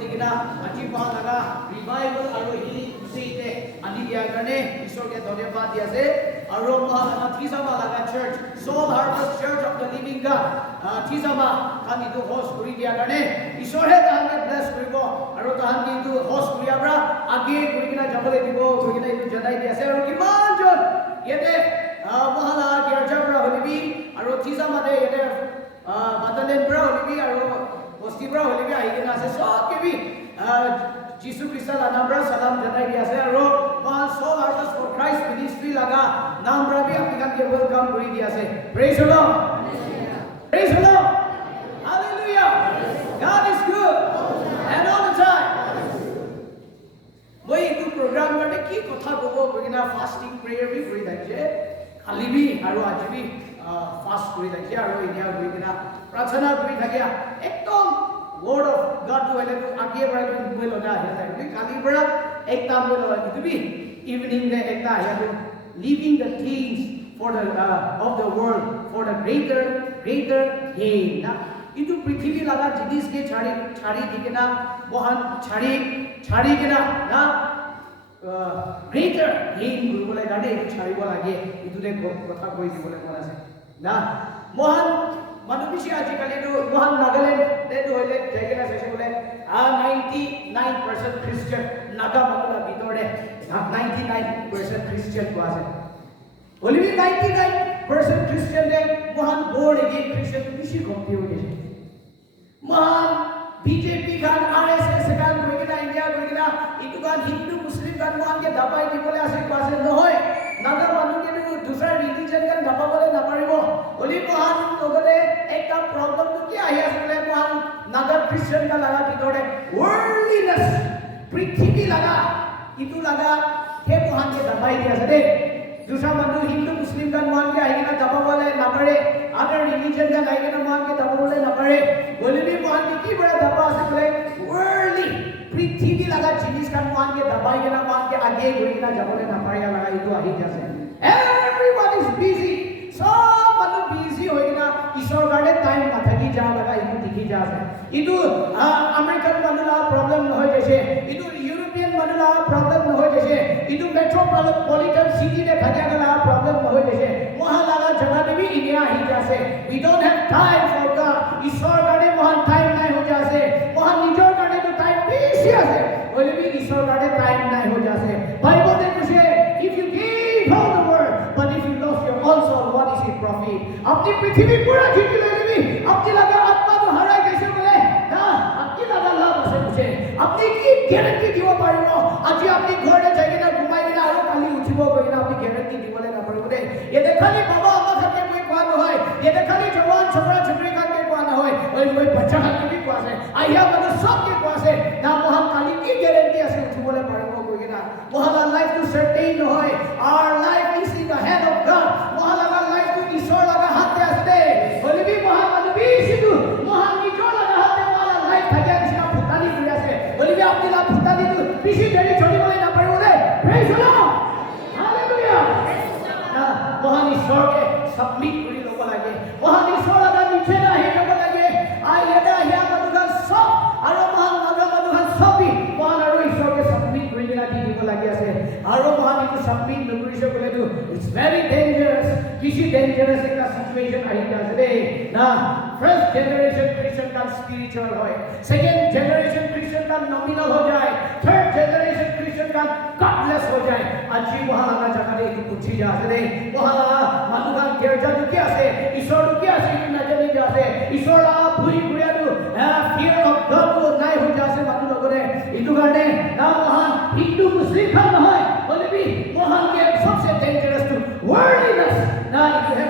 दिखना अच्छी बात लगा रिवाइवल और हीलिंग उसे अनि दिया करने ईश्वर के धन्यवाद दिया से और वहाँ तीसरा लगा church Soul Harvest Church of the Living God तीसरा कहानी तो होस्ट करी दिया करने ईश्वर है तान में ब्लेस करिबो और तान की तो होस्ट करिया बरा आगे करी किना जबले दिबो करी किना इतो जनाई दिया से और किमान जन ये दे वहाँ ला गिरजा बरा होलिबी और तीसरा माने ये दे बातलेन बरा होलिबी और बस्ती बरा होलिबी आई किना से सब के भी जीसु क्रिस्ट ला नाम बरा सलाम जनाई दिया से और वहाँ soul harvest for Christ ministry लगा नाम बरा भी आपका के वेलकम करी दिया से praise the Lord praise the Lord hallelujah God is good and all the time वही तो प्रोग्राम करने की कथा बोबो बगिना फास्टिंग प्रेयर भी करी दाइजे खाली भी और आज भी फास्ट करी दाइजे और इनिया बगिना प्रार्थना करी थाकिया एकदम वर्ड ऑफ गॉड तो हेले आगे बढ़े तो बोलो ना है ताकि खाली बड़ा एक काम बोलो itu भी इवनिंग में एक ता है तो living the things for the of the world for the greater gain ना itu पृथ्वी लगा जिनिस के छाड़ी दिखना वहां छाड़ी के ना greater gain बोले गाने छाड़ी बोला ये itu दे कथा कोई बोले बोला से ना मोहन मनुष्य आजकल तो मोहन नागालैंड दे तो हेले जगह से बोले 99% क्रिश्चियन नागा मतलब बितोड़े 99% क्रिश्चियन को आसे बोली 99% क्रिश्चियन दे मोहन बोर्ड अगेन क्रिश्चियन किसी कॉम्पी हो गए मोहन बीजेपी का आरएसएस का कोई ना इंडिया कोई ना इतु का हिंदू मुस्लिम का मोहन के दबाई की बोले आसे पासे न होए नागा मानु के दूसरा रिलीजन का दबा बोले ना परिबो बोली मोहन तो बोले एक का प्रॉब्लम तो क्या है बोले मोहन नागा क्रिश्चियन का लगा कि थोड़े वर्ल्डलीनेस पृथ्वी लगा इतु लगा हे मोहन के दबाई दिया से दूसरा मानु हिंदू मुस्लिम का मोहन के आएगा ना दबा बोले ना पड़े अगर रिलीजन का आएगा ना मोहन के दबा बोले ना पड़े बोले भी मोहन की बड़ा दबा से बोले वर्ल्डली पृथ्वी लगा जिनिस का मोहन के दबाई के ना मोहन के आगे कोई ना जब बोले ना पड़ेगा लगा इतु आही जैसे everyone is busy सब मानु बिजी होइना ईश्वर गाडे टाइम ना थकी जा लगा इतु दिखी जा से इतु अमेरिकन मानुला प्रॉब्लम न हो जैसे इतु यूरोपियन मानुला प्रॉब्लम न हो जैसे इतु मेट्रोपॉलिटन सिटी में खजा गला प्रॉब्लम न हो जैसे वहां लगा जगह में भी इंडिया ही जैसे we don't have time for God ईश्वर गाडे वहां टाइम नहीं हो जैसे वहां निजोर गाडे तो टाइम बिजी है बोले भी ईश्वर गाडे टाइम नहीं हो जैसे बाइबल में कुछ है if you give all the world but if you lose your own soul what is it profit अपनी पृथ्वी पूरा जीत लेने भी अपनी लगा आत्मा तो हरा कैसे बोले ना अपनी लगा लाभ से मुझे अपनी की गारंटी दिवा पारिबो आज अपनी घर जाके ना घुमाई ना आरो खाली उठिबो कइना अपनी गारंटी दिबले ना पारिबो दे ये देखाली बाबा अम्मा खाके कोई कोन होय ये देखाली जवान छोरा छोरी खाके कोन होय ओई बच्चा खाके भी कोन है आइया माने सब के कोन है ना मोहन खाली की गारंटी আছে उठिबले पारिबो कइना मोहन लाइफ टू सर्टेन होय our life is in the hand of God मोहन लगा लाइफ टू ईश्वर लगा हाथे आस्ते बोले भी मोहन माने भी सिदु मोहन ईश्वर लगा हाथे वाला लाइफ थाके किसका फुटानी पुरा से बोले भी अपनी ला फुटानी तो पीछे तेरी छोड़ी बोले ना पड़ो रे प्रेज द लॉर्ड हालेलुया ना मोहन ईश्वर के सबमिट करी लोग लगे मोहन ईश्वर लगा नीचे ना हे लोग लगे आ येदा या मधुगन सब आरो मोहन मधुगन सब भी मोहन आरो ईश्वर के सबमिट करी ना दी लोग लगे আছে आरो मोहन को सबमिट न करी से बोले तो इट्स वेरी डेंजरस किसी डेंजरस का सिचुएशन आई जाते दे ना फर्स्ट जनरेशन क्रिश्चियन का स्पिरिचुअल होए सेकंड जनरेशन क्रिश्चियन का नॉमिनल हो जाए थर्ड जनरेशन क्रिश्चियन का गॉडलेस हो जाए अच्छी वहां लगा जगह दे पूछी जाते दे वहां मनुगन गिरजा तो क्या से ईश्वर क्या से कि नजर नहीं जाते ईश्वर पूरी पूरी तो फियर ऑफ गॉड को नहीं हो जाते मनु लोगों ने इतु गाने ना वहां हिंदू मुस्लिम का न होए बोले भी वहां के सबसे डेंजरस टू वर्ल्डलीनेस ना इतु है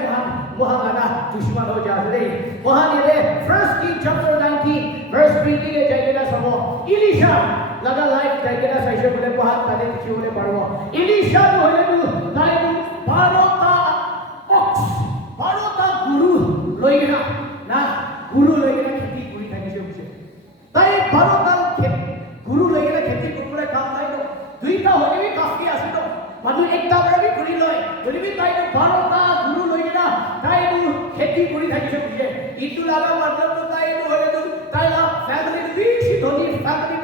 वहां लगा दुश्मन हो जाते वहां ये फर्स्ट किंग चैप्टर 19 वर्स 20 ले जाएगा सब इलीशा लगा लाइफ जाएगा सही बोले वहां ताले किसी बोले पड़ो इलीशा जो है तो लाइफ 12टा गुरु लोइना ना गुरु लोइना खेती पूरी थाकी से मुझे ताई 12टा गुरु लोइना खेती पूरा काम नहीं तो दुईटा होले भी काफी आसी तो मानु एकटा बड़ा भी पूरी लोय बोली भी ताई 12टा गुरु लोइना ताई खेती पूरी थाकी से मुझे इतु लाला मतलब तो ताई होले तो ताई ला फैमिली भी सी धोनी फैमिली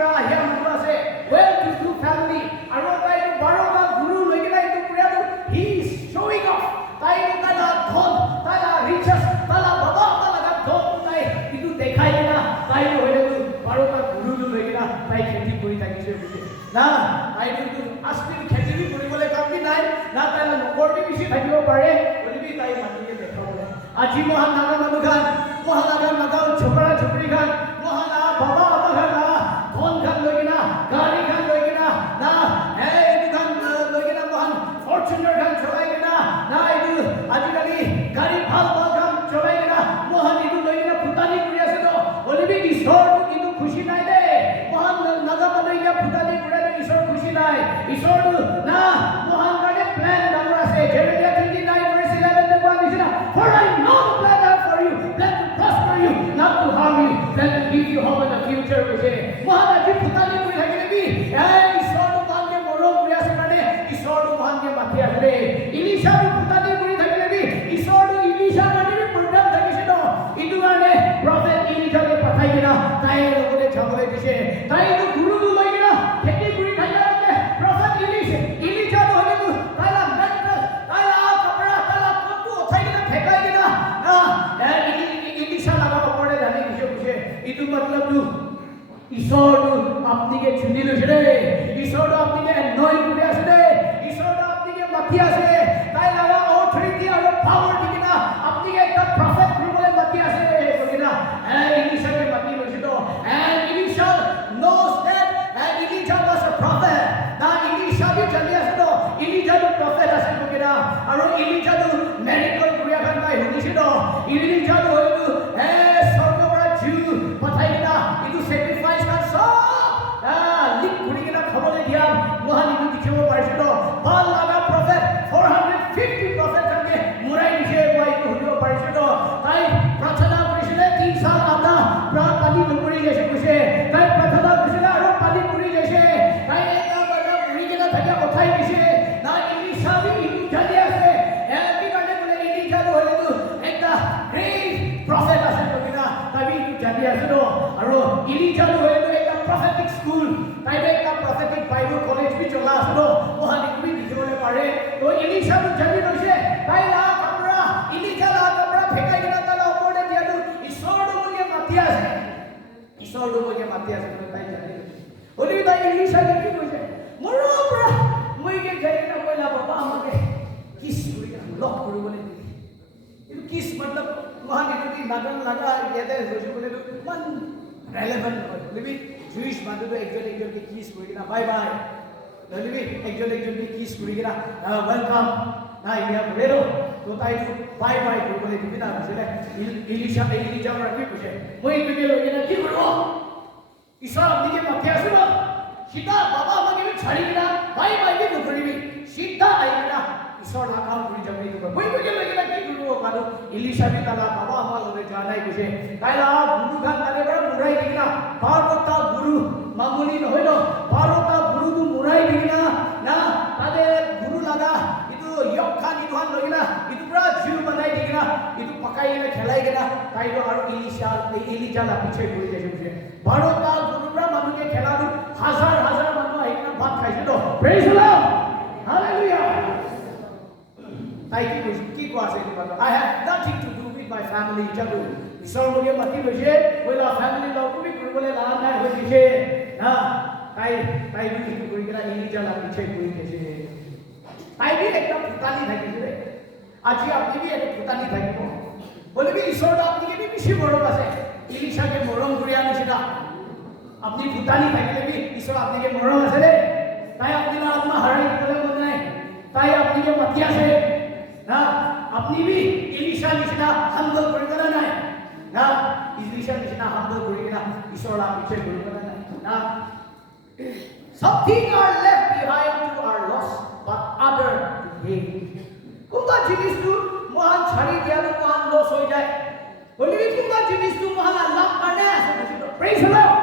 বছৰটি বেছি থাকিব পাৰে বুলি তাই মাটিকে দেখাবলৈ আজি মহান নাগা মানুহ খান মহান নাগা ছোকৰা ছোকৰি খান মহান বাবা বাবা খান ধন খান লৈ কিনা গাড়ী খান লৈ কিনা না এইটো খান লৈ কিনা মহান ফৰ্চুনাৰ খান চলাই কিনা না এইটো আজিকালি গাড়ী ভাল ভাল খান চলাই কিনা মহান এইটো লৈ কিনা ফুটানি কৰি আছে তো বলিবি ঈশ্বৰটো কিন্তু খুশি নাই দে মহান নাগা মানুহ এতিয়া ফুটানি কৰে ঈশ্বৰ খুশি নাই ঈশ্বৰটো না মহান কাৰণে প্লেন ডাঙৰ আছে জেৰেমিয়া 29 verse 11 কোৱা নিচিনা for I know the plan I have for you plan to prosper you not to harm you plan to give you hope in the future কৈছে মহান আজি ফুটানি কৰি থাকিলে কি ঈশ্বৰটো মহানকে মৰম কৰি আছে কাৰণে ঈশ্বৰটো মহানকে মাতি আছে ইলিশাটো ফুটানি কৰি থাকিলে কি ঈশ্বৰটো ইলিশা কাৰণে প্ৰগ্ৰাম থাকিছে ন ইটো কাৰণে প্ৰফেট ইলিশাকে পঠাই কিনা তাই লগতে যাবলৈ দিছে তাইটো গুৰু লৈ কিনা খেতি কৰি থাকে প্ৰফেট ইলিশা নহলেতো তাইলা মেণ্টেল তাইলা কপৰা তাইলা কটু উঠাই কিনা ফেকাই কিনা ইলিশা লগাব পৰে জানি কৈছে ইটো মতলবটো ঈশ্বৰটো আপোনাকে চুনি লৈছে দে ঈশ্বৰটো আপোনাকে এনয় কৰি আছে দে ঈশ্বৰটো আপোনাকে মাতি আছে তাই লগা অথৰিটি আৰু পাৱাৰ দি কিনা আপোনাকে এটা প্ৰফেট কৰিবলৈ মাতি আছে কৈছিনা ইলিশাকে মাতি লৈছে তো Ilisha knows that Elijah was a prophet না ইলিশা বি জানি আছে তো ইলিশা তো প্ৰফেট আছে কৈছিনা আৰু ইলিশা তো মেডিকেল ক্ৰিয়া কাম নাই শুনিছে তো ইলিশা তো হয়তো স্বৰ্গৰ জিউ পঠাই কিনা ইটো sacrifice কাম সব লিক কৰি কিনা খাবলৈ দিয়া মহান ইটো দেখিব পাৰিছে তো ভাল লগা প্ৰফেট 450 প্ৰফেট থাকে মুৰাই দিছে বাইটো শুনিব পাৰিছে তো তাই প্ৰাৰ্থনা কৰিছিলে 3 সাল আধা পানী নপৰি গৈছে কৈছে তাই প্ৰাৰ্থনা কৰিছিলে আৰু পানী পৰি গৈছে তাই এটা বাজা পৰি কিনা থাকে উঠাই দিছে না ইলিশা বি ইটো জানি আছে কি কাৰণে বোলে ইলিশা হলেতো একটা গ্ৰেট প্ৰফেট আছে কৈছিনা তাই ইটো জানি আছে তো আৰু ইলিশা হলেতো একটা প্ৰফেটিক স্কুল তাই একটা প্ৰফেটিক বাইবেল কলেজ বি চলা আছে তো মহান ইটো বি দেখিবলৈ পাৰে তো ইলিশা জানি লৈছে তাই লা কাপৰা ইলিশা লা কাপৰা ফেকাই কিনা তালা ওপৰতে দিয়াটো ঈশ্বৰটো বুলি মাতি আছে ঈশ্বৰটো বুলি মাতি আছে তাই জানি হলি তাই ইলিশা কি কৈছে মৰৰ পৰা মইকে যাই কিনা কইলা বাবা আমাকে কিছ কৰি লক কৰিবলৈ দিলে কিন্তু কিছ মতলব মহান ইটো নাগন লাগা ইয়াতে হৈছিলে মান ৰেলেভেন্ট হয় হলি জুইশ মানুহটো একজনকে কিছ কৰি কিনা বাই বাই হলি একজনকে কিছ কৰি কিনা ওয়েলকাম না ইয়া বলেৰো তো তাই বাই বাই কৰিবলৈ দিবি না বুজিলে ইলিশা কি কৈছে মই এইটোকে লৈ কিনা কি কৰিব ঈশ্বৰ আপোনাকে মাতি আছে ন সীতা বাবা আমাকে ছাড়ি কিনা বাই বাই কি নকৰিবি সীতা আহি কিনা ঈশ্বৰ নাকাম কৰি যাবি মই এইটোকে লৈ কিনা কি কৰিব পাৰো ইলিশা বি তালা বাবা আমাৰ লৈ যোৱা নাই কৈছে তাইলা গুৰু গান তালে পৰা মুৰাই দি কিনা 12টা গুৰু মামুলি নহয় ন 12টা গুৰুটো মুৰাই দি কিনা না তাতে গুৰু লাগা ইটো ইয়ক্ষা নিধান লৈ কিনা ইটো পুৰা জিউ বনাই দি কিনা ইটো পকাই কিনা খেলাই কিনা তাইটো আৰু ইলিশা লা পিছে কৰি যাইছে কৈছে 12টা গুৰু পৰা মানুহকে খেলাটো হাজাৰ হাজাৰ মানুহ আহি কিনা ভাত খাইছে তো প্ৰেইজ দ্য লৰ্ড হালেলুয়া তাই কি কৈছে কি কোৱা আছে I have nothing to do with my family জানো ঈশ্বৰ বুলি মাতি লৈছে কইলা ফ্যামিলি লগ তুমি কৰিবলৈ লাভ নাই হৈ দিছে না তাই কি কৰি কিনা ইলিশা লা পিছে কৰি দিছে তাই বি একটা ফুটানি থাকিছে আজি আপনি বি এটা ফুটানি থাকিব বলিবি ঈশ্বৰটো আপোনাকে বি বেছি মৰম আছে ইলিশাকে মৰম কৰি আনিছিলা আপনি ফুটানি থাকিলে বি ঈশ্বৰ আপোনাকে মৰম আছে দে তাই আপোনাৰ আত্মা হাৰাই দিবলৈ মন নাই তাই আপোনাকে মাতি আছে না আপনি বি ইলিশা নিচিনা হাম্বল কৰিবলৈ নাই না ইলিশা নিচিনা হাম্বল কৰি কিনা ঈশ্বৰ লা পিছে কৰিবলৈ নাই না something are left behind to our loss but other to gain কোনটা জিনিসটো মহান ছাড়ি দিয়াটো মহান লস হৈ যায় বলিবি কোনটা জিনিসটো মহান আল্লাহ কাৰণে আছে প্রেজ দ্য লর্ড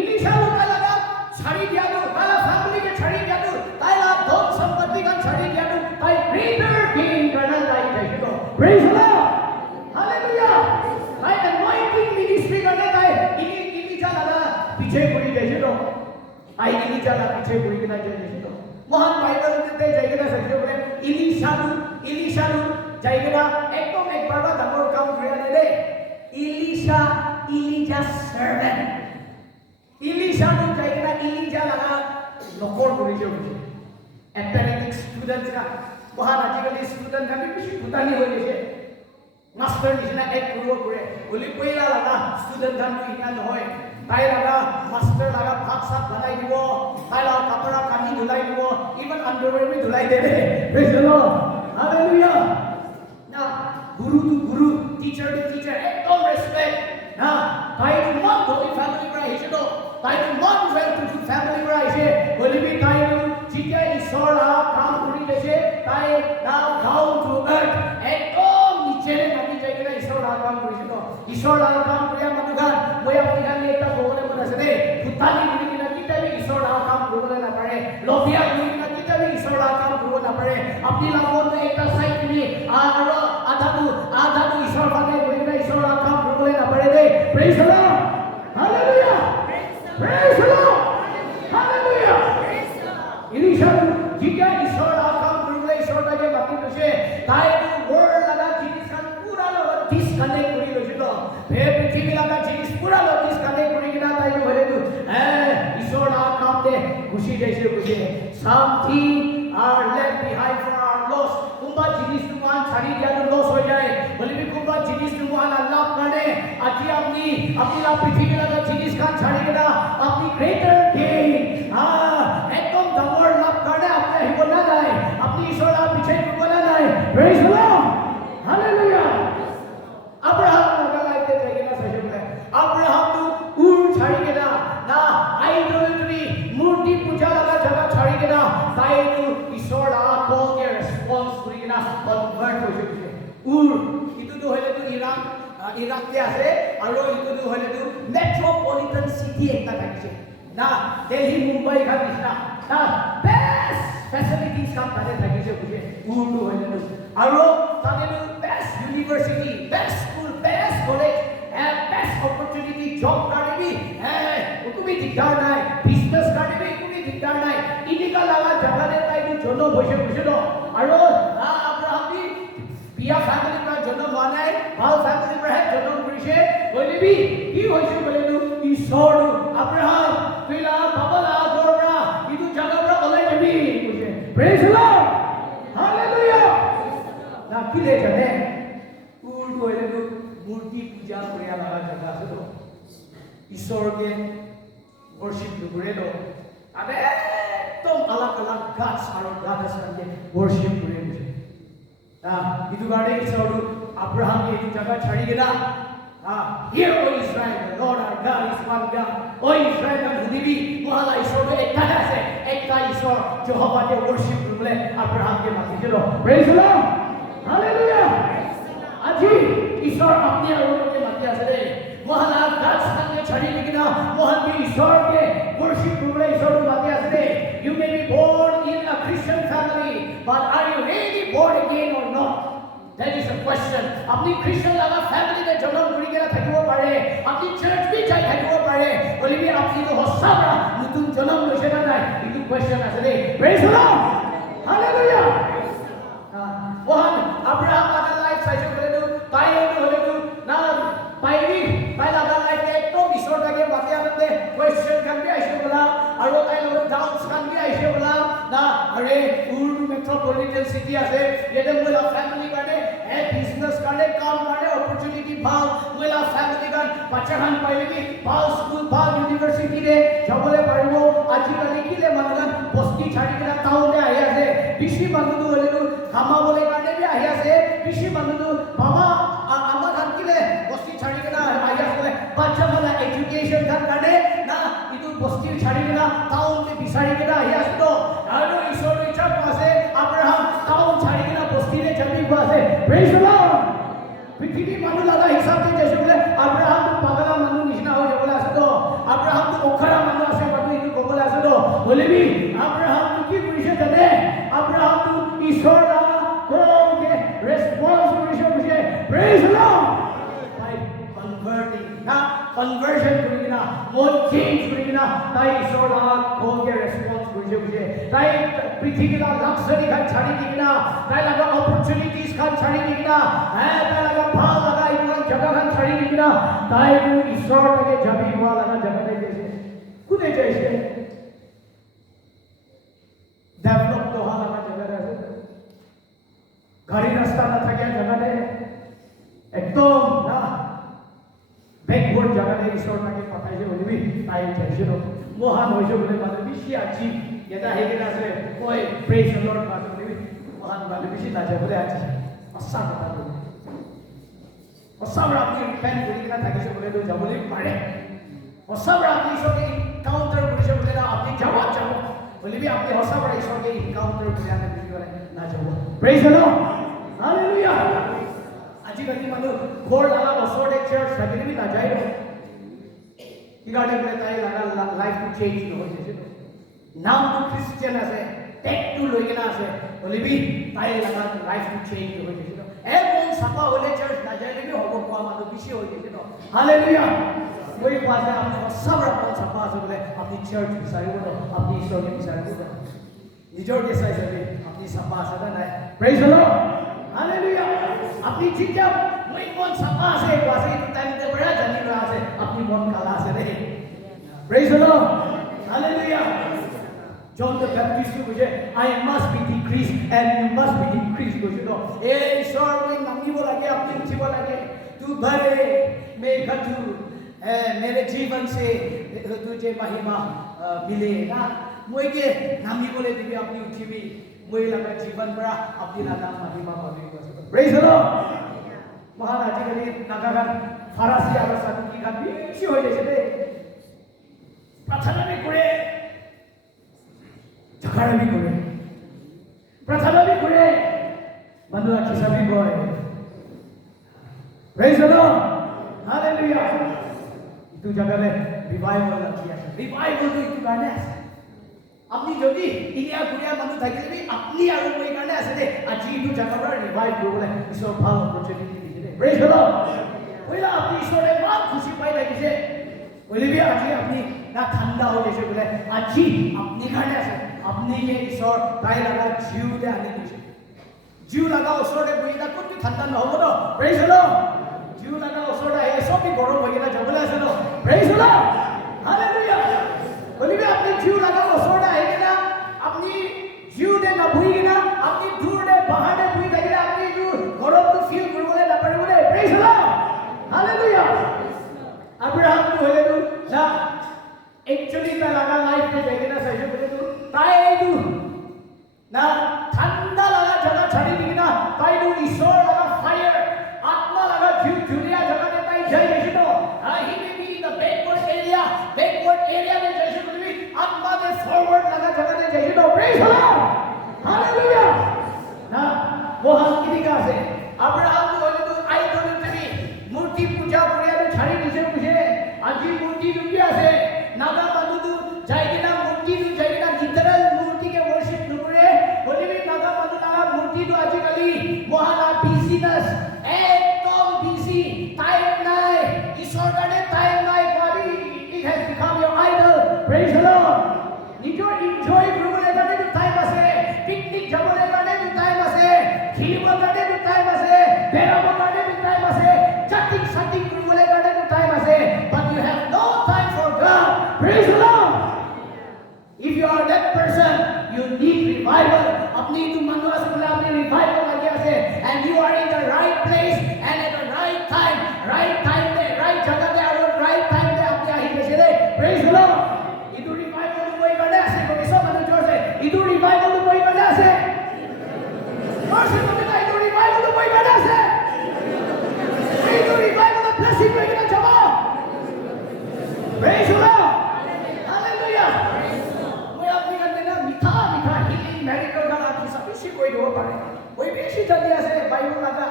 ইলিশা লোকা লাগা ছাড়ি দিয়াটো তাইলা ফ্যামিলিকে ছাড়ি দিয়াটো তাইলা ধন সম্পত্তি কা ছাড়ি দিয়াটো তাই গ্রেটার গেইন কাৰণে যাই যাইছিল প্ৰেজ দ্য লৰ্ড হালেলুয়া তাই অ্যানয়েন্টিং মিনিস্ট্ৰি কাৰণে তাই ইলিশা লাগা পিছে কৰি যাইছিল আই ইলিশা লা পিছে কৰি কিনা যাইছিল মহান বাইবেলতে যাইগিনা সাইছে বলে ইলিশা যাইগিনা একদম একবাৰ ডাঙৰ কাম কৰি আনে দে ইলিশা সাৰ্ভেন্ট ইলিশা যাইগিনা ইলিশা লাগা নকৰ কৰি যাইছে অ্যাপেলেটিক স্টুডেন্টস কা Mohan আজিকালি student kami beshi butani hoye je. Master nisina ek kuro kure. Oli poila laga student kami ikan hoye. Tai laga master laga bhat sat banai dibo. Tai laga kapara kami dhulai dibo. Even underwear bhi dhulai debe. Praise the Lord. Hallelujah. Now guru to guru, teacher to teacher, ekdom respect. Now tai to not go in family prai je do. Tai to not well to family prai je. Oli bhi tai to jika isora kaam kuri je. Tai now down to earth. Ekdom niche nami jagina isora kaam kuri je do. Isora kaam kuri manugan. Moya pilihan eta bole mona sede. Putani kuri na kita bhi isora kaam kuri na pare. Lobia kuri na kita bhi isora kaam kuri na pare. Apni lagon to eta side ni aro adadu isor bane kuri na isora kaam kuri na pare de. Praise the Lord. Hallelujah. Praise the Lord. Hallelujah. Initial jika isora kaam kuri na isora ke baki to se tai word laga jinis kan pura lo disconnect kuri lo jito. Phe prithvi laga jinis pura lo disconnect kuri na tai lo hole tu isora kaam te khushi jaise khushi. Something are left behind for our loss. Kumba jinis tuman chhadi diya to loss ho jaye. Bole bhi kumba jinis tuman Allah kare. Aji apni la prithvi laga jinis kan chhadi ke na apni greater gain. Ekdom damor love kare apne hi bola jaye. Apni isora piche bola jaye. Praise the Lord. Hallelujah. Abraham laga life te thegena sajule. Abraham tu ur chhadi ke na idolatry murti puja laga jaga chhadi ke na tai tu isora ko ke response kuri na convert ho jise. Ur itu tu hoile tu Iraq te ase aro itu tu hoile tu metropolitan city ekta thakise. Na Delhi Mumbai khan nisna na best facilities kam tare thakise kuje. Ur tu hoile tu aro tane tu best university, best school, best college, and best opportunity job kare bhi utu bhi dikdar nai, business kare bhi utu bhi dikdar nai. Inika laga jaga de tai tu jono bose do aro Abraham bhi Pia family pra jono manai, Bal family pra hai jono kurise bole bhi ki hoise bole tu isor Abraham tuila babala dorra itu jaga pra olai jabi kuje. Praise the Lord. Hallelujah. Na kile jane ur ko ele tu murti puja koriya laga jaga ase to isor ke worship tu kore do abe tom alag gods aro goddess ke worship kore kuje. Itu kare isor Abraham ke itu jaga chhadi ke na here O Israel, the Lord our God is one God. O Israel ka hudibi mohala isor to ekta ase ekta isor Jehovah ke worship kore Abraham ke mati jelo. Praise the Lord. Hallelujah. Aji isor apne aro ke mati ase de mohala gods ke chhadi ke na mohan ke isor ke worship kore isor to mati ase de. You may be born in a Christian family, but are you really born again or not? That is a question. Apni Christian laga family de janam kuri kena thakibo pare, apni church bhi jai thakibo pare, bole bhi apni to hosabra nutun janam loise na nai. Itu question asale. Praise the Lord. Hallelujah. Mohan Abraham laga life sajo kore tu, tai hole tu na pai laga life de ekto isor tage bate amte question kan bhi aise bola, aro tai laga doubts kan bhi aise bola na are ur metropolitan city ase yede mola family kane business kane kaam kane opportunity bhal mola family kan bachahan paile bhal school bhal university de jabole paribo ajikali kile manugan bosti chhadi kena town de ahi ase bishi mandu hole tu hama bole kane bhi ahi ase bishi mandu baba amma kan kile bosti chhadi kena ahi ase bacha mala education kan kane na itu bosti chhadi kena town de bisari kena ahi ase to aro isor icha pase Abraham town chhadi kena bosti de jabi pase. Praise the Lord. Prithvi manu laga hisab te jaise bole Abraham to pagala manu nishna ho jabole ase to Abraham to okhara manu ase batu itu kobole ase to bole bhi Abraham to ki kurise jane Abraham to isor la ko ke response kurise. Praise the Lord. By converting conversion kurina mon change kurina tai isor la ko ke response kurise tai prithvi la luxury khan chhadi dikina tai laga opportunities khan chhadi dikina tai laga bhal laga ikan jaga khan chhadi dikina tai tu isor tage jabi hua laga jaga de jaise kude jaise develop to hala laga jaga de গাড়ী ৰাস্তা নাথাকিয়া জেগাতে একদম না backward জেগাতে ঈশ্বৰ তাকে পঠাইছে বুলিবি তাই চাইছিল মহান হৈছে বুলি মানুহ বেছি আজি এটা হেৰি আছে কয় প্ৰেজ দ্য লৰ্ড মানুহ বুলিবি মহান মানুহ বেছি নাযায় বুলি আজি সঁচা কথা বুলি সঁচাবোৰ আপুনি ৰিপেণ্ট কৰি কিনে থাকিছে বুলি যাবলৈ পাৰে সঁচাবোৰ আপুনি ঈশ্বৰকে ইনকাউণ্টাৰ কৰিছে বুলি আপুনি যাব বুলিবি আপুনি সঁচাবোৰ ঈশ্বৰকে ইনকাউণ্টাৰ কৰি আনে বুলি নাযাব প্ৰেজ দ্য লৰ্ড হালেলুয়া আজিকালি মানুহ ঘৰ লগা ওচৰতে চাৰ্চ থাকিলে নাযায় কিগাড়ী বোলে তাই লগা লাইফটো চেঞ্জ নহয় গৈছে নামটো খ্ৰীষ্টিয়ান আছে টেগটো লৈ কিনে আছে বুলিবি তাই লগা লাইফটো চেঞ্জ হৈ গৈছে মন চাফা হ'লে চাৰ্চ নাযায় নেকি হ'ব কোৱা মানুহ বেছি হৈ গৈছে ন হালেলুয়া মই কোৱা যে আপুনি সঁচাবোৰ মন চাফা আছে বোলে আপুনি চাৰ্চ বিচাৰিব ন আপুনি ঈশ্বৰকে বিচাৰিব ন নিজৰকে চাই চাবি আপুনি চাফা আছে নে নাই প্ৰেজ দ্য লৰ্ড হালেলুয়া আপনি যেতিয়া মই মন চাফা আছে কোৱাছে এইটো টাইমতে পৰা জানি লোৱা আছে আপুনি মন কালা আছে দেই praise the Lord hallelujah John the Baptist কৈছে I must be decreased and you must be increased কৈছে ন এই ঈশ্বৰ মই নামিব লাগে আপুনি উঠিব লাগে তু ভৰে মেঘা তু मेरे जीवन से तुझे महिमा मिले ना মই কে নামিবলৈ দিবি আপুনি উঠিবি মই লগা জীৱন পৰা আপুনি লগা महिमा পাবি Praise the Lord. মহান আজিকালি নাগাগান ফারাসি আর সাদুকি গান বেশি হয়ে গেছে রে প্রার্থনা করে ঝগড়া করে প্রার্থনা করে বন্ধুরা খিসাবি বয় Praise the Lord. Hallelujah. itu জায়গায় রিভাইভাল লাগি আছে রিভাইভাল তো একটু গানে আছে আপনি যদি ইনিয়া গুড়িয়া মানুষ থাকিলে আপনি আৰু মই কাৰণে আছে দে আজি ইটো জাগাৰ ৰিভাইভ কৰিবলৈ ঈশ্বৰ ভাল অপৰচুনিটি দিছে দে প্ৰেজ দ্য লৰ্ড ওইলা আপনি ঈশ্বৰে মান খুশি পাই লাগিছে ওইলি আজি আপনি না ঠাণ্ডা হৈ গৈছে বোলে আজি আপনি কাৰণে আছে আপনি যে ঈশ্বৰ তাই লগা জিউতে আনি দিছে জিউ লগা ওচৰতে বহিলা কোনটো ঠাণ্ডা নহ'ব ন প্ৰেজ দ্য লৰ্ড জিউ লগা ওচৰতে আহি সবই গৰম হৈ কিনে যাবলৈ আছে ন প্ৰেজ দ্য লৰ্ড হালেলুয়া বলিবি আপনি জিউ লগা ওচৰতে আহি কিনে আপনি জিউতে নবহি কিনে আপনি দূৰতে পাহাৰতে বহি থাকিলে আপনি গৰমটো ফিল কৰিবলৈ নাপাৰিব দেই প্ৰেজ দ্য লৰ্ড হালেলুয়া আব্ৰাহামটো হ'লেতো না একচুয়ালি তাৰ লগা লাইফটো যাই কিনে চাইছে বোলেতো তাই এইটো না ঠাণ্ডা লগা জেগা ছাড়ি দি কিনে তাইটো ঈশ্বৰ লগা ফায়াৰ আত্মা লগা ধুনীয়া জেগাতে তাই যাই গৈছে ন he may be in the backward এৰিয়াতে যাইছে বুলি আত্মাতে ফৰৱাৰ্ড লগা জেগাতে যাইছে ন প্ৰেজ দ্য লৰ্ড হালেলুয়া না মহান কিনিকা আছে আব্ৰাহামটো হ'লেতো আইডলট্ৰি মূৰ্তি পূজা কৰিয়াটো ছাড়ি দিছে বুঝে আজি মূৰ্তি দুটি আছে নাগা মানুহটো যাই কিনা মূৰ্তিটো যাই কিনা লিটাৰেল মূৰ্তিকে worship নকৰে বলিবি নাগা মানুহ নাগা মূৰ্তিটো আজিকালি মহানা বিজিনেছ একদম বিজি টাইম নাই ঈশ্বৰ কাৰণে টাইম নাই ভাবি it has became your idol praise the lord নিজৰ এনজয় কৰিবলৈ কাৰণে টাইম আছে পিকনিক যাবলৈ কাৰণে টাইম আছে খেলিবৰ কাৰণে টাইম আছে বেৰাবৰ কাৰণে টাইম আছে chatting কৰিবলৈ কাৰণে টাইম আছে but you have no time for God praise the Lord if you are that person you need revival apni tu manu ase bole apni revival lagi ase and you are in the right place and at the right time de right jaga de aur right time de apni ahi gese de praise the Lord idu revival tu koi kane ase ko so manu jor se idu revival tu koi kane ase worship to the idu revival tu koi kane ase idu revival the blessing koi kane jaba praise the Lord hallelujah moi apni kane na mitha healing miracle ka aap sab isi koi do pare koi beshi jandi ase bible laga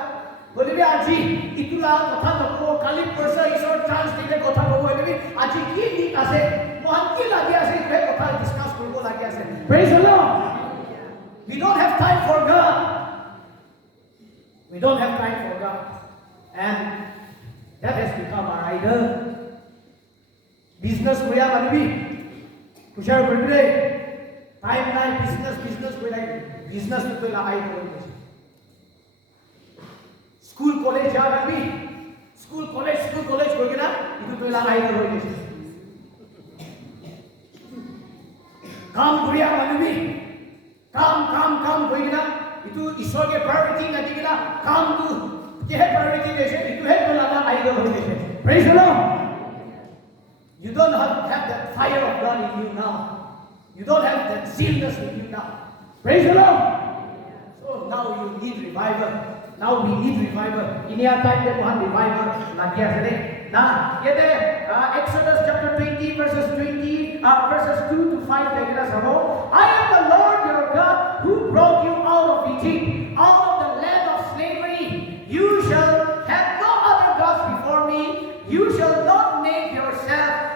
bolibi aji itula kotha nako kali persa isor chance dile kotha kobo bolibi aji ki nik ase mohan ki lagi ase ikhe kotha discuss koribo lagi ase praise the Lord we don't have time for God and that has become our idol business koya manibi pushar koribile time nai business koila business to la idol school college ja manibi school college koi na itu to la idol hoye gese kaam kuriya manibi kaam koi na itu ishor ke priority na digila kaam tu ke priority deshe itu he to laga idol hoye deshe. Praise the Lord. You don't have that fire of God in you now. You don't have that zealous in you now. Praise the Lord. So now you need revival. Now we need revival. In your time they want revival. Lagi asale. Nah, yete Exodus chapter 20 verses 2 to 5 dekila sabo. I am the Lord your God who brought you out of Egypt, out of the land of slavery. You shall have no other gods before me. You shall not make yourself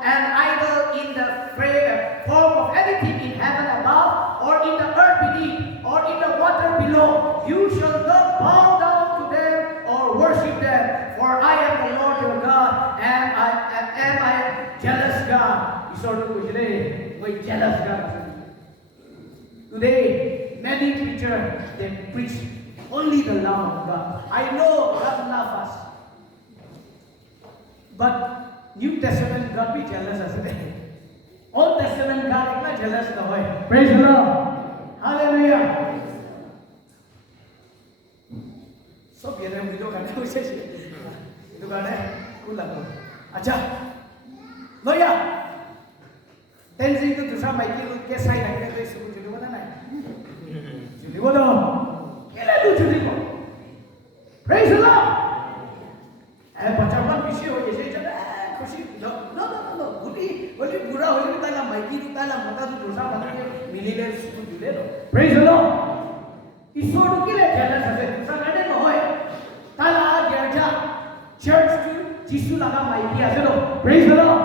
an idol in the form of anything in heaven above, or in the earth beneath, or in the water below. You shall not bow down to them or worship them, for I am the Lord your God, and I am jealous God. We're jealous God. Today, many preachers, they preach only the love of God. I know God loves us. But New Testament God be jealous as well. Old Testament God is not jealous no way. Praise the Lord. Hallelujah. So biar yang video kan aku sih itu kan kulang. Aja. Loya. Tensi itu tu sama itu kesai nak kita sebut jadi mana nak? Jadi mana? Kira tu jadi apa? Praise the Lord. Macam visi हो जैसे चला खुशी no बोली बुरा हो जाए ताला Mikey तो ताला मता तो दूसरा बना के मिली ले सुन जुले लो praise the Lord ईश्वर के लिए jealous है दूसरा करने को है ताला गिरजा church to जिसु लगा माइकी ऐसे लो praise the Lord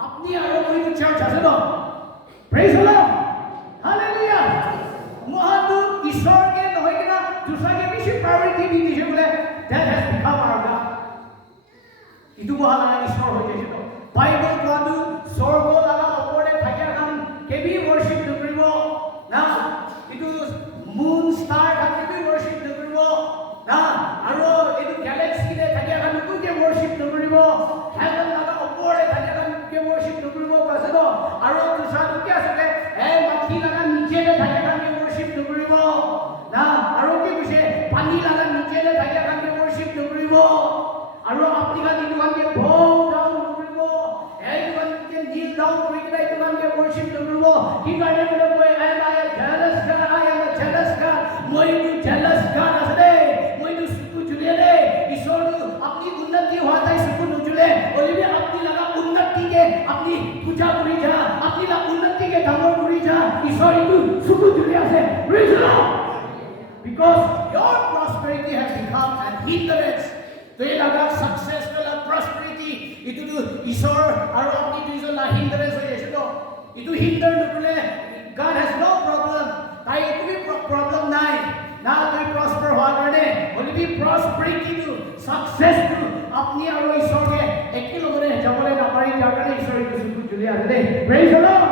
अपनी आरो कोई तो church ऐसे लो praise the Lord hallelujah मुहादु ईश्वर के नहीं कि ना दूसरा के भी priority भी नहीं बोले that has become our God. Itu bukan Ishwar hoje itu. Bible kuadu sorgo laga opore thakya kan kebi worship dukribo. Na itu moon star kan kebi worship dukribo. Na aro itu galaxy le thakya kan tu ke worship dukribo. Heaven laga opore thakya kan ke worship dukribo kasado. Aro tu sadu ke asale mati laga niche le thakya kan ke worship dukribo. Na aro ke bishe pani laga niche le thakya kan ke worship dukribo. Aro apni kan itu kan ke bow down dukribo. Everyone can kneel down to it like one ke worship dukribo. Ki kane kole boy I am a jealous God. I am a jealous God. Moi tu jealous God asade. Moi tu suku julele. Isoru apni unnati hua thai suku nu jule. Oli bhi apni laga unnati ke apni puja kuri ja. Apni laga unnati ke dhamor kuri ja. Isoru tu suku jule ase. Praise the Lord. Because your prosperity has become an hindrance. तो ये लगा successful and prosperity itu tu Ishor aru apni tu Ishor la hindrance hoye chalo itu hinder nukule God has no problem tai itu bhi problem nai na tu prosper hoa karone only be prosperity tu success tu apni aru Ishor ke ekilogore jabole na pari jagane Ishor itu suku juli ase praise the Lord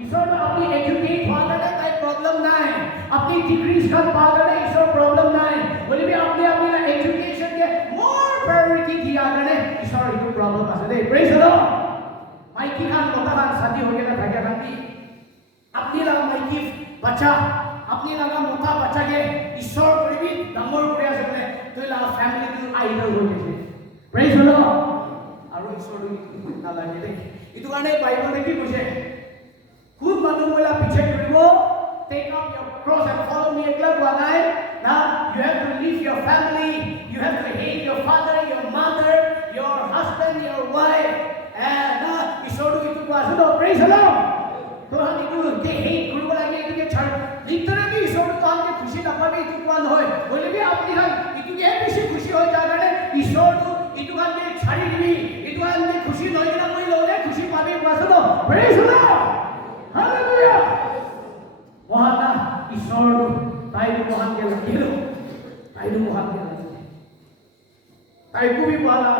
Ishor to apni educate hoa karone tai problem nai apni degrees kan pa karone Ishor problem nai only be apni la education ke more priority दिया करने ईश्वर इनको problem आ सकते praise the Lord Mikey Khan कोता खान शादी हो गया था क्या खान की अपनी लगा माइकी बच्चा अपनी लगा मोटा बच्चा के ईश्वर को भी नंबर को आ सकते तो लगा फैमिली की आइडल हो गए praise the Lord आरो ईश्वर को ना लगे थे इतो गाने बाइबल में भी मुझे खुद मालूम वाला पीछे करो take up your cross and follow me एक लग वाला है now you have to leave your family you have to hate your father your mother your husband your wife and isodu itu kuasa do praise the Lord Tuhan itu they hate guru lagi itu ke char literally isodu Tuhan ke खुशी ना पावे itu kuan hoy boleh भी अपनी हम itu के भी खुशी हो जाता है isodu itu kan के छाड़ी भी itu kan के खुशी नहीं ना कोई लोग है खुशी पावे कुआसा do praise the Lord hallelujah वहाँ ना isodu ताई Tuhan के लगी लो ताई Tuhan के ताई को भी बोला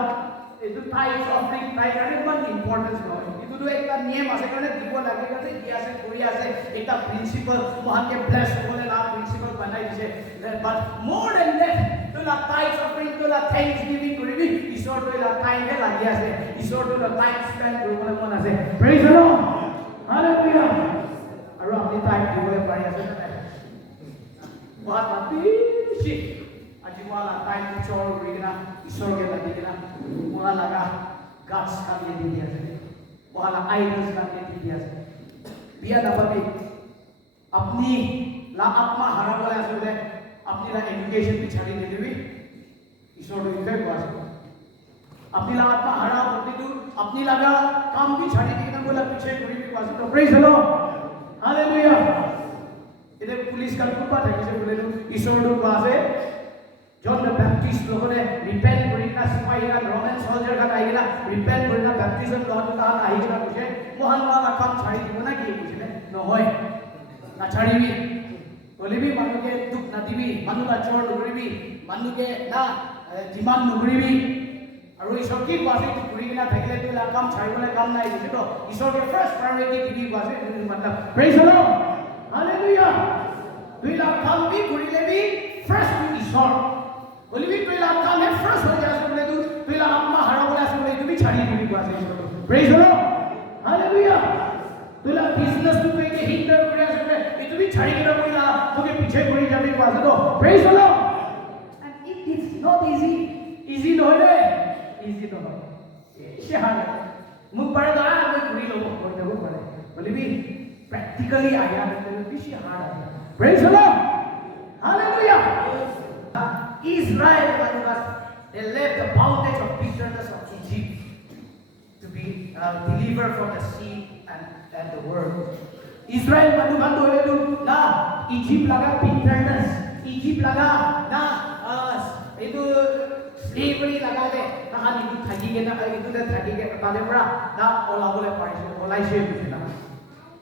itu tithe offering tithe करने बहुत importance है itu तो एक नियम ऐसे करने दीपो लगेगा तो ये ऐसे कोई ऐसे एक principle वहाँ के bless बोले ना principle बनाई जिसे but more than that तो ला tithe offering तो ला thanksgiving करी भी ईश्वर तो ला tithe है लगी ऐसे ईश्वर तो ला tithe spend करी बोले कौन ऐसे praise the Lord hallelujah और अपनी tithe बोले पारी ऐसे Muhan mati aji wala time chor rigna isor ke ladigna muhan laga gods kami dia muhan idols kami dia biar dapat अपनी ला आत्मा हरा वाले असुले अपनी ला एजुकेशन पिछाड़ी दे देवी ईश्वर को इधर बात अपनी ला आत्मा हरा होती तो अपनी लगा काम पिछाड़ी दी ना बोला पीछे कोई भी बात तो प्रेज द लॉर्ड हालेलुया इधर पुलिस का कुप्पा था किसे बोले तो ईश्वर को बात है जॉन द बैप्टिस्ट लोगों ने रिपेंट करिना सिपाही का रोमन सोल्जर का आएगा रिपेंट करिना बैप्टिज्म लॉर्ड का आएगा मुझे मोहन वाला काम छाड़ी दी ना कि मुझे न होए ना छाड़ी भी बोले भी मानो के दुख ना दी भी मानो का चोर नुगरी भी मानो के ना जिमान नुगरी भी और ईश्वर की बातें तो पूरी ना थकेले तो ला काम छाड़ी वाले काम ना है तो ईश्वर के फर्स्ट प्रायोरिटी की बातें मतलब प्रेज द लॉर्ड हालेलुया तो ला काम भी पूरी ले भी फर्स्ट ईश्वर बोले भी तो ला काम है फर्स्ट हो जाए बोले तो ला आत्मा हरा वाला से बोले तो भी छाड़ी दी बातें प्रेज द लॉर्ड हालेलुया तुला बिजनेस तू पे के हिंदर करे सकते ये तो भी छाड़ी के ना कोई ना तो के पीछे कोई जाने के वास्ते तो praise the Lord and it is not easy no है इजी तो है शहान मुझ पर तो आ मैं पूरी लोगों को देखो पड़े बोले भी प्रैक्टिकली आया तो भी शहान आया praise the Lord hallelujah Israel they left the bondage of bitterness of Egypt to be delivered from the sea and the world. Israel manukan tu itu na Egypt laga bitterness, Egypt laga na itu slavery laga le, na itu thagi ke na itu dah thagi ke pada pura na olah boleh paris, olah sih na,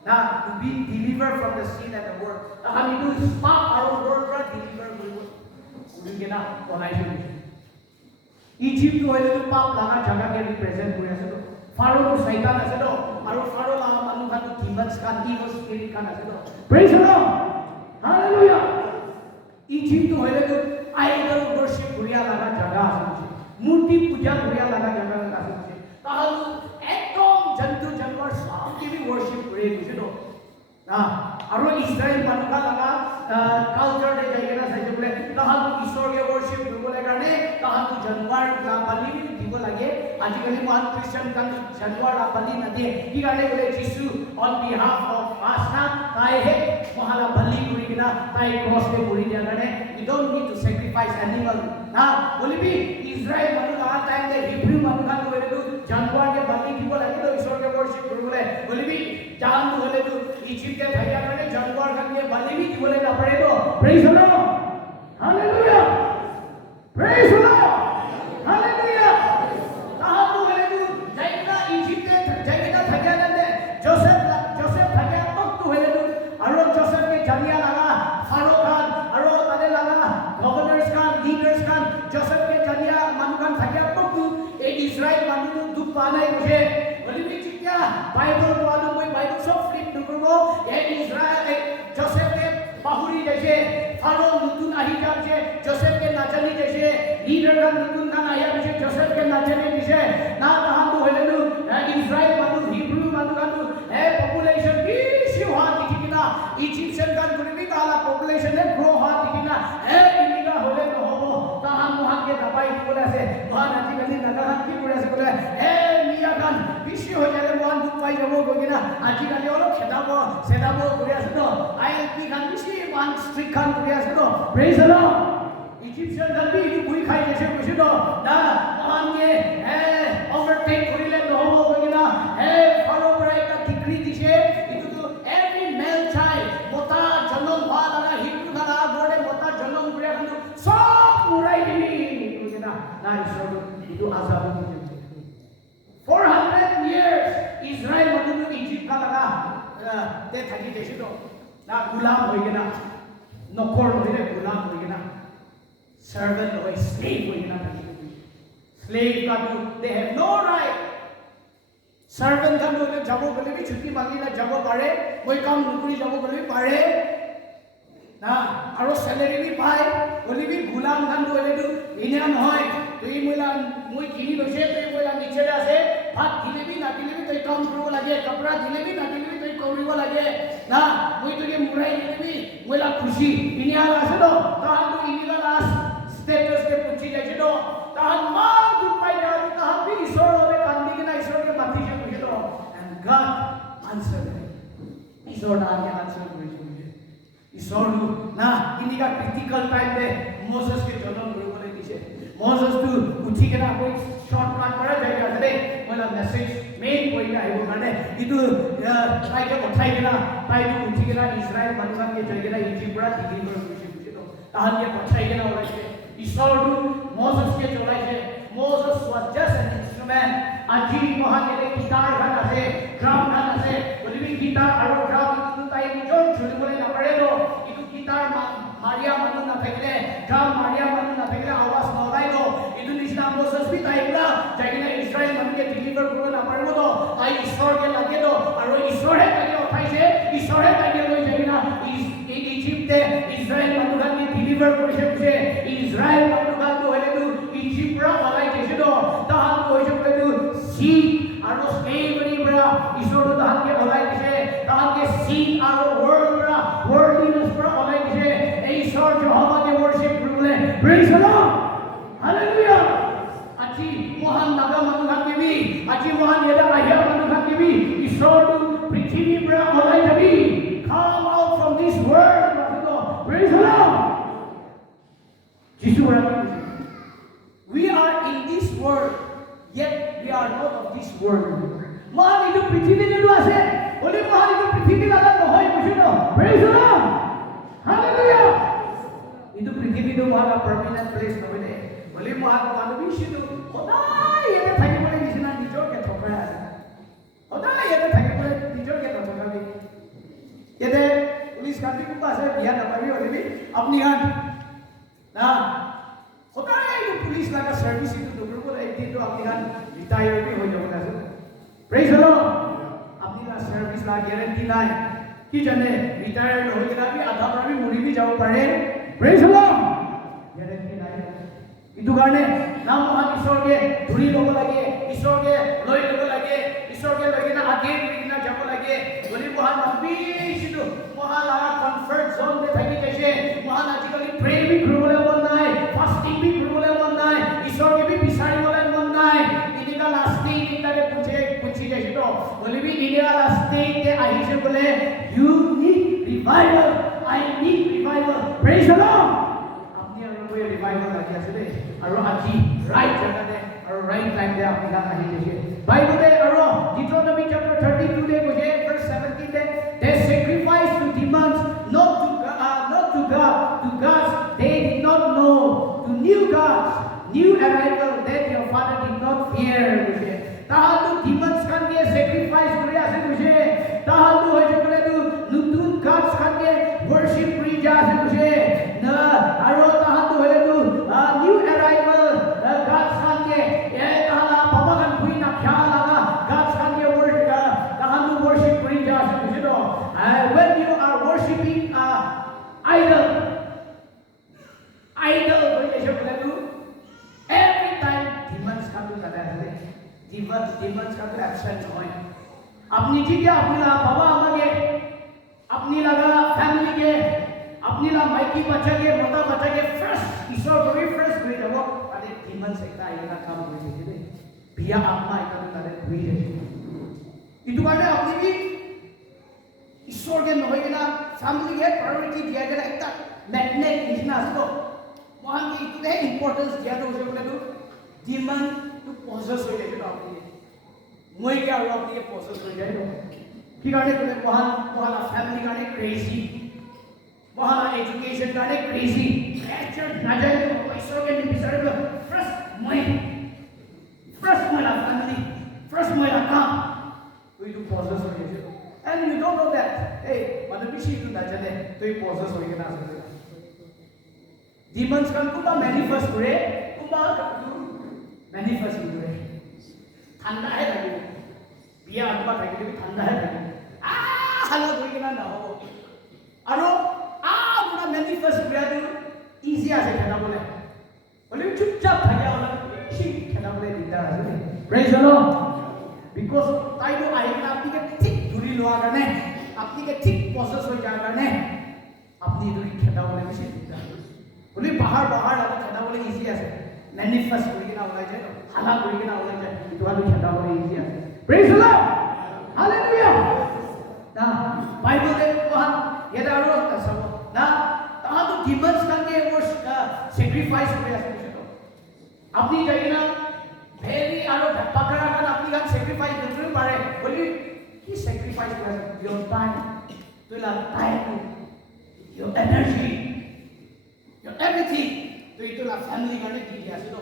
na to be delivered from the sea and the world. Na itu stop our world pura deliver boleh, boleh ke na olah sih. Egypt tu itu pap laga jaga ke represent boleh asal. Pharaoh tu syaitan asal tu. Aru Pharaoh lah manusia tu demons kan, evil spirit kan asal tu. Praise the Lord. Hallelujah. Egypt tu hele tu idol worship kuriya laga jaga asal. Murti puja kuriya laga jaga asal. Tahu ekdom jantu janwar sampai भी worship kuriya asal tu. Nah, aru Israel manusia laga culture deh jadi kan saja boleh. Tahu Israel ke worship boleh kerana tahu janwar lah bali भी दिवो लगे आज कल महान Christian का जानवर बलि न दे की गाने बोले यीशु ऑन बिहाफ ऑफ अस ना ताई है वहाला बलि करी ना ताई क्रॉस पे करी दिया गाने we don't need to sacrifice animal ना बोले भी इजराइल मनु का टाइम दे हिब्रू मनु का बोले तो जानवर के बलि दिवो लगे तो ईश्वर के वर्शिप बोले भी जान तो बोले तो इजिप्ट के भैया गाने जानवर का के बलि भी दिवो लगे पड़े तो praise the Lord hallelujah praise the Lord hallelujah Joseph थके तक तो हेले तो अरो जोसेफ के जनिया लगा फारो खान अरो तले लगा गवर्नर्स खान लीडर्स खान जोसेफ के जनिया मानुखान थके तक तो एक इजराइल मानु दुख पाना है मुझे बोली भी चिकिया बाइबल वालों कोई बाइबल सब फ्लिप टू करो एक इजराइल जोसेफ के बाहुरी जैसे फारो नुतुन आही जाम से जोसेफ के नाचनी जैसे लीडर का नुतुन का आया जैसे जोसेफ के नाचनी जैसे ना तहां तो हेले तो इजराइल मानु हिब्रू मानु का population isi wah dikina Egyptian kan kuribi kala population ne grow ha dikina indika hole to hobo tahan mohan ke dapai bola se mohan ati kali nagahan ki bola se bola miya kan isi ho jale mohan dupai jabo gogina ati kali olo khedabo sedabo kuriya se to ILP kan isi mohan strict kan kuriya se to praise the Lord Egyptian kan bi itu bui khai jese kusi to na mohan ke overtake kurile to hobo gogina Pharaoh prai ka decree dise itu to every male child mota janam bhala Hebrew kana bode mota janam kuriya kan sob murai dini gogina na isor itu azab 400 years Israel manu Egypt ka laga te thaki jese to na gulam hoigena nokor hoile gulam hoigena servant hoy slave hoigena slave ka they have no right servant kan hoile jabo bole bi chutti mangila jabo pare koi kam nukuri jabo bole pare na aro salary bi pai bole bi gulam kan hoile tu ina noy tui moila moi kini loise tui moila niche ase bhat dile bi na dile bi tui kam koribo lage kapra dile bi na dile bi tui koribo lage na moi tui murai dile bi moila khushi ini ala ase to critical time দে মোজেছকে জনম কৰিবলৈ দিছে মোজেছটো উঠি কেনে আকৌ shortcut কৰা যায় আছে মই মেছেজ মেইন পইণ্ট আহিব কাৰণে ইটো তাইকে পঠাই কেনে তাইটো উঠি কেনে ইজৰাইল মানুহকে লৈ কেনে ইজিপ্তৰ পৰা ডিলিভাৰ কৰিছে বুজিলো তাহাঁতে পঠাই কেনে ওলাইছে ঈশ্বৰটো মোজেছকে চলাইছে Moses was just an instrument. Aji mohagele guitar gan ase, drum gan ase. Bolimi guitar aro drum itu tai nijon chuli bole na pare do. Itu guitar Maria manu na thakile, drum Maria manu na thakile awas norai do. Itu nisna Moses bhi tai pura jagina Israel manu ke deliver koro na pare do. Tai Ishwar ke lage do aro Ishwar he tage uthaise, Ishwar he tage loi jagina Egypt te Israel manu gan ke deliver korise kuse. Israel manu gan to hele tu Egypt pra balai jesido. Tahan ko hoise kore tu seed aro slavery pra Ishwar tahan ke balai dise. Tahan ke seed aro world pra worldliness pra balai dise. Ei Ishwar Jehovah ke worship koribole. Praise the Lord. Hallelujah. Aji mohan naga manu gan ke bi, aji mohan yeda ahya manu gan ke bi Ishwar tu prithvi pra balai jabi. Come out from this world. Praise the Lord. Jesus we are in this world, yet we are not of this world. Mahan itu prithvi nilu ase. Oli mahan itu prithvi laga nohoi bushino. Praise the Lord. Hallelujah. Itu prithvi tu mahan permanent place nohoi. Oli mahan manubi shidu. Hodai yete thaki bole nisina nijor ke thokra ase. Hodai yete thaki bole nijor ke thokra bi. Yete police Kanti को पास है बिया नपावी होली भी अपनी हाथ ना होता है ये पुलिस का सर्विस इतो दोबर को एक दिन तो अपनी हाथ रिटायर भी हो जाओगे ना प्रेज द लॉर्ड अपनी का सर्विस ला गारंटी ना है कि जने रिटायर हो गया भी आधा पर भी मुड़ी भी जाओ पड़े प्रेज द लॉर्ड गारंटी ना है इतो गाने नाम महान ईश्वर के धुरी लोग लगे ईश्वर के लोई लोग लगे ईश्वर के लगे ना आगे ना जाओ लगे बोली महान नबी सिद्धू महान आरा कंफर्ट जोन में थकी जैसे महान आजकल प्रे भी करबोले मन नाय फास्टिंग भी करबोले मन नाय ईश्वर के भी बिसारी बोले मन नाय इनिका लास्टिंग इनका के पूछी जैसे तो बोली भी इनिका लास्टिंग के आई से बोले you need revival I need revival praise the Lord अपनी अगर कोई रिवाइवल लगी आसे और आज राइट जगह दे और राइट टाइम दे अपनी का आई जैसे बाइबल दे और डिट्रोनॉमी चैप्टर 32 दे मुझे वर्स 17 दे they sacrificed to demons not to gods they did not know, to new gods, new arrival that your father did not fear. Tahan demons kan ke sacrifice kore ase mujhe. Tahan hoye kore tu nutun gods kan ke worship kori ja ase mujhe. Na aro tahan hoye tu new arrival gods kan ke ye tahan papa kan khui na khya laga gods kan ke worship tahan worship kori ja ase mujhe to when you are worshiping idol बोले जो बोले तू every time demons का तो कदा है demons का तो absent होए अपनी चीजें अपनी ला बाबा हमारे अपनी लगा फैमिली के अपनी ला माइकी बच्चा के मोटा बच्चा के फ्रेश ईश्वर को भी फ्रेश कर दे वो अरे demons एक का ये काम हो रही है बिया आत्मा एक का करे हुई है इतु बारे अपनी भी ईश्वर के नोई के ना फैमिली के प्रायोरिटी दिया गया एक मैग्नेट लिखना है तो वहाँ की इतने इम्पोर्टेंस दिया तो उसे बोले तो demon तो पोसेस हो जाए तो आपकी मुझे क्या हुआ आपकी ये पोसेस हो जाए तो कि गाने बोले वहाँ ला फैमिली गाने क्रेजी वहाँ ला एजुकेशन गाने क्रेजी लेक्चर ना जाए तो ईश्वर के निमित्त सर में फ्रेश मुझे ला फैमिली फ्रेश मुझे ला काम तो ये तो पोसेस हो जाए and you don't know that hey मतलब भी चीज़ तो ना चले तो ये पोसेस हो गया ना demons kan kuba manifest करे kuba manifest करे ठंडा है लगे बिया अथवा लगे भी ठंडा है लगे हला कोई के ना हो अरो पूरा manifest करे तो easy आसे खेला बोले चुपचाप भाग्या वाला ठीक खेला बोले दिखता है praise the Lord because ताई तो आई ना आपकी के ठीक दूरी लो आकर ने आपकी के ठीक प्रोसेस हो जाकर ने अपनी दूरी खेला बोले में से दिखता है बोले बाहर आला खेला बोले इजी है मैनिफेस्ट करके ना होला जाए हाला करके ना होला जाए तो वाला खेला बोले इजी है प्रेज द लॉर्ड हालेलुया ना बाइबल दे वहां ये दारो सब ना ता तो demons kan sacrifice কৰি আছে বুজিছো আপুনি যাই না ভেৰি আৰু পাকৰা কান আপুনি গান sacrifice কৰিব পাৰে বুলি কি sacrifice কৰে your time তোলা time your energy your everything তো ইটোলা family কাৰণে দি আছে তো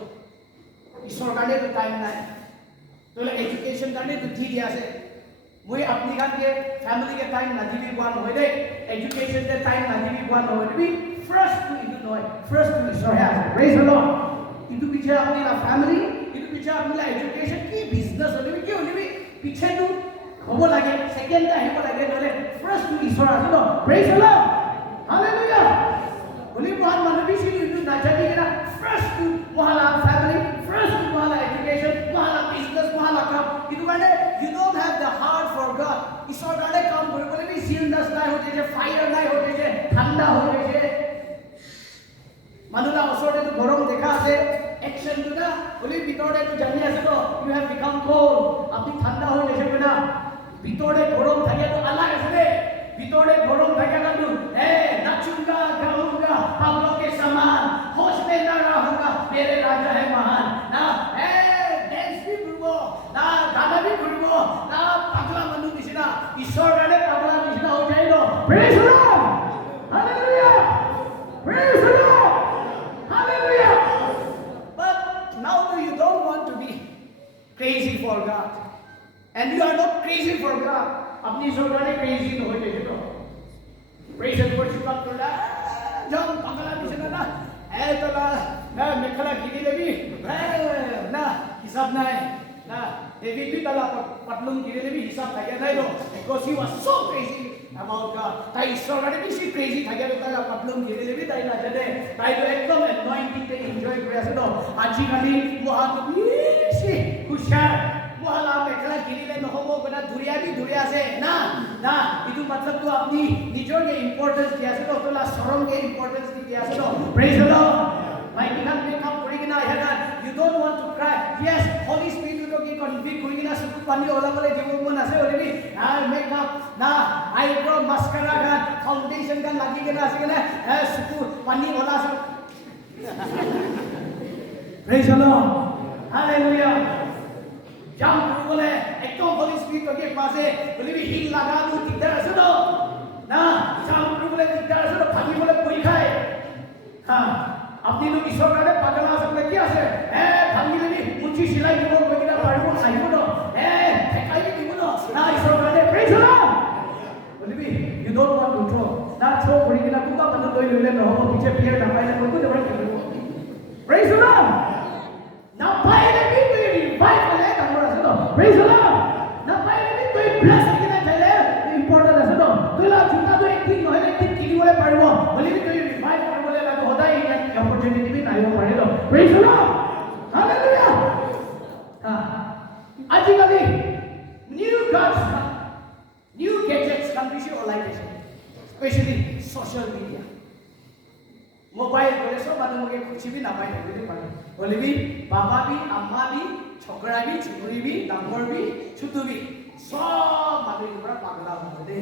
ঈশ্বৰ কাৰণে তো টাইম নাই তোলা এডুকেশ্যন কাৰণে তো দি আছে মই আপনি গানকে family के टाइम ना दिबी वन होय दे एजुकेशन के टाइम ना दिबी वन होय दे first to इदु नय first to ঈশ্বৰ হে আছে praise the lord इदु पिछे अपनी ला फैमिली इदु पिछे अपनी ला एजुकेशन की बिजनेस होले की होले पिछे तो হ'ব লাগে সেকেন্ড আহিব লাগে নলে first to ঈশ্বৰ আছে ন praise the lord hallelujah বুলি বহুত মানুহ বেছি ইদু না জানি কেনা first to Mahala family first to Mahala education Mahala business Mahala কাম ইদু মানে you don't have the heart for god ঈশ্বৰ কাৰণে কাম কৰিবলৈ বি জিন্দাস নাই হৈ যে ফায়াৰ নাই হৈ যে ঠাণ্ডা হৈ যে মানুহ না ওচৰতে তো গৰম দেখা আছে একশন তো না বলি ভিতৰতে তো জানি আছে তো you have become cold আপনি ঠাণ্ডা হৈ গৈছে না ভিতৰতে গৰম থাকে তো আলাগ আছে ভিতৰতে গৰম থাকে না তো নাচুঙ্গা গাऊंगा हम लोग के समान होश में ना रहूंगा मेरे राजा है महान ना डांस भी करबो ना गाना भी करबो ना পাগলা মানুহ নিচিনা ঈশ্বৰ কাৰণে পাগলা নিচিনা হৈ যায় ন praise the lord hallelujah praise the lord hallelujah but now you don't want to be crazy for god and you are not crazy for god apni ঈশ্বৰ কাৰণে crazy নহয় দেখো praise and worship করলা জম পাগলা নিচিনা না তোলা না মেখলা গিরি দেবি না হিসাব নাই না David भी तला पटलुम गिरे ले भी हिसाब था क्या नहीं लो because he was so crazy about God ताई ईश्वर ने भी सी crazy था क्या तला पटलुम गिरे ले भी ताई ना जाने ताई तो एकदम anointing ते enjoy करे ऐसे तो आज ही कभी वहाँ तो भी सी खुशाल वहाँ ला मेखला गिरी ले न हो वो बना दुरिया से ना इधर मतलब तो अपनी निजों के importance दिया से तो ला शरण के importance दिया से तो praise the Lord my God make up for you ना you don't want to cry yes Holy Spirit key conflict हुई ना सब पानी ओला बोले जो मन आसे ओले भी मेकअप ना आईब्रो मस्कारा का फाउंडेशन का लगी के ना आसे ना सब पानी ओला सब प्रेज द लॉर्ड हालेलुया जाम बोले एकदम होली स्पिरिट के पासे बोले भी हिल लगा दो किधर आसे तो ना जाम बोले किधर आसे तो पानी बोले कोई खाए हां अपनी लोग ईश्वर का पागल आ सकते क्या से भांगी लेनी मुझी सिलाई को बगिना पाड़ो आइबो नो फेकाई भी दिबो नो ना ईश्वर का प्रेज द लॉर्ड बोले भी you don't want to throw ना थ्रो करी के ना कुका बंद दोई लेले न हो पीछे पियर ना पाइले कोई तो बड़ा खेलो प्रेज द लॉर्ड ना पाइले भी तो रिवाइव ले हमरा से तो प्रेज द लॉर्ड ना पाइले भी तो ब्लेस के ना चले इंपोर्टेंट है तो तुला जुटा तो एक दिन नहले एक दिन किनी बोले पाड़ो बोले भी तो रिवाइव कर बोले ला तो होता ही opportunity भी नहीं हो पड़े तो praise the Lord hallelujah आजकल new gadgets kan bisa online especially social media mobile बोले सो बात मुझे कुछ भी ना पाए बोले पाए बोले भी बाबा भी अम्मा भी छोकरा भी छोरी भी डांगर भी छुटू भी सब मालूम है बड़ा पागला होते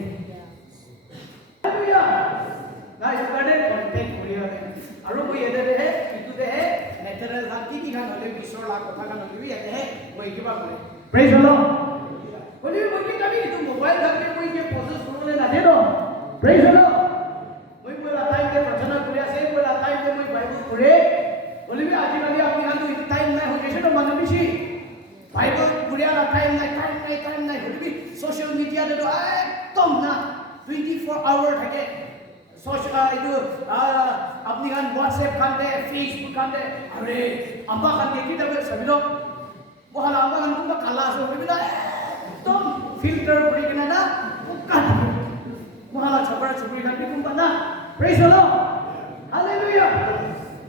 hallelujah ना इस करने content बोलिए আৰু মই এতে হে ইতুতে হে নেচাৰেল ভাগ কি গান হলে বিশ্বৰ লাখ কথা গান হলে এতে হে মই কিবা কৰে প্ৰেজ দ লৰ্ড বলি মই কি কাবি ইতু মোবাইল থাকে মই যে প্ৰসেস কৰিবলৈ না দে ন প্ৰেজ দ লৰ্ড মই বলা টাইম কে প্ৰাৰ্থনা কৰি আছে বলা টাইম কে মই বাইবেল পঢ়ে বলি আজি কালি আপনি গান তো টাইম নাই হৈ গৈছে তো মানুহ বেছি বাইবেল পঢ়িয়া টাইম নাই বলি সোশ্যাল মিডিয়া দে তো একদম না 24 আৱাৰ থাকে सोशल इधर अपनी गान व्हाट्सएप खाते फेसबुक खाते अरे अम्मा खाते की तब सभी लोग वो हला अम्मा गान कुम्बा काला सो भी ना एकदम फिल्टर पड़ी के ना पुक्का वो हला छोकरा छोकरी खाते कुम्बा ना प्रेज द लॉर्ड हालेलुया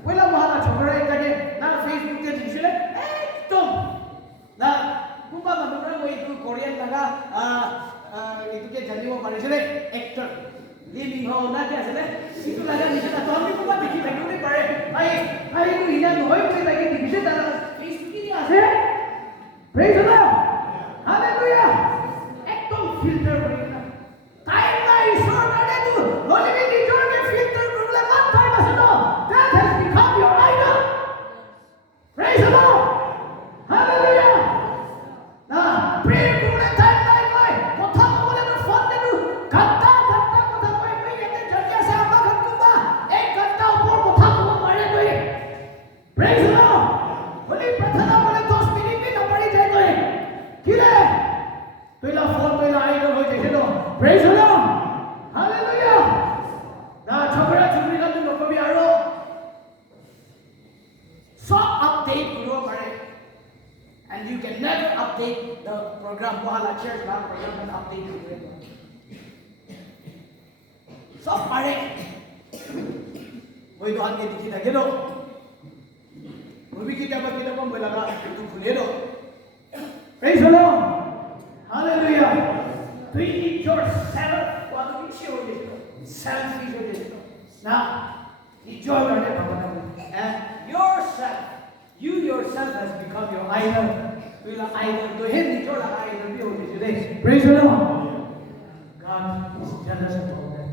वेला वो हला छोकरा एक के ना फेसबुक के दिशले एकदम ना कुम्बा मतलब वो इधर कोरियन लगा इधर के जल्दी वो परिचय actor living ho na kya sele itu laga ni na to ko ba dikhi thaki ni pare ai tu ina no hoy pe lagi dikhi ta facebook ni ase praise the lord hallelujah ekdom filter kori na time na ishwar na tu holy be filter korle not time ase no that has become your update the program wahala church na program na update ko. So pare boy dohan ke dikita gelo boy kita ba kita pang balaga itu khulelo. Praise the Lord. Hallelujah. To eat yourself what you show it. Selfish it. Now enjoy your and yourself. You yourself has become your idol. You are idol. To him, you are idol. Today, praise the Lord. God is jealous about that.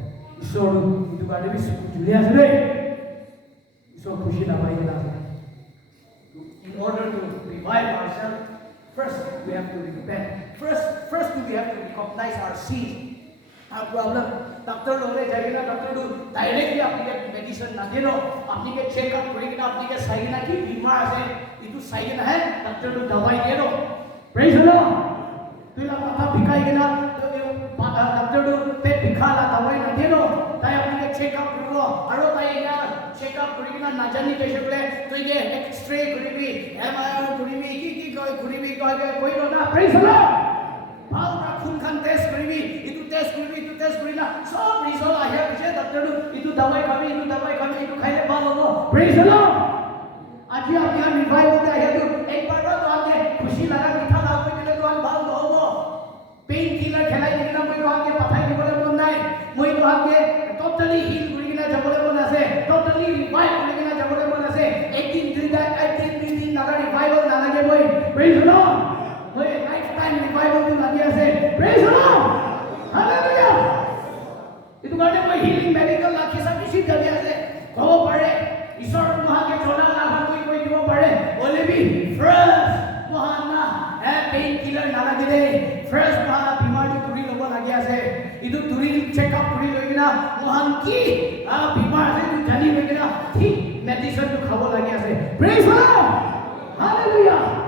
So, itu pada bisu Julia today. So, khushi na bayi na. In order to revive ourselves, first we have to repent. First we have to recognize our sin. Our problem. Doctor लोग ने जाएगा ना doctor लोग directly आपने के medicine ना देनो आपने के checkup करेंगे ना आपने के सही ना कि बीमार है इतु सही ना है डॉक्टर लोग दवाई देनो प्रेज द लॉर्ड तो ला माथा भिखाएगा ना तो डॉक्टर लोग पे भिखाला दवाई ना देनो ताई आपने के चेकअप करो आरो ताई ना चेकअप करेंगे ना ना जानी कैसे बोले तो ये एक्सरे करेंगे एमआरआई करेंगे की करेंगे कोई रो ना प्रेज द लॉर्ड भाव ना खून खान टेस्ट करेंगे टेस्ट करी ना सब रिजल्ट आया पीछे डॉक्टर लोग इतु दवाई खाबी इतु खाइले बाल हो प्रेज द लॉर्ड आज ही आप यहां रिवाइव होता है तो एक बार तो आके खुशी लगा मीठा लगा कोई दिले तो बाल हो पेन किलर खेलाई दिना कोई तो आके पथाई दिबले मन নাই মই तो आके टोटली हिल करी किना जाबले मन আছে टोटली रिवाइव करी किना जाबले मन আছে एक दिन दुई दिन लगा रिवाइवल ना लगे মই प्रेज द लॉर्ड মই लाइफ टाइम रिवाइवल तो लगी আছে praise the Lord Hallelujah. Itu karena moi healing medical la kisah bisi jadi ase. Kau pare, Isor Tuhan ke chona la koi dibo pare. Boleh bi first Tuhan na pain killer na lagi deh. First Tuhan बीमार di turi lobo lagi ase. Itu turi check up turi logi na Tuhan ki बीमार se tu jani logi na ठीक medicine tu khabo lagi ase. Praise the Lord. Hallelujah.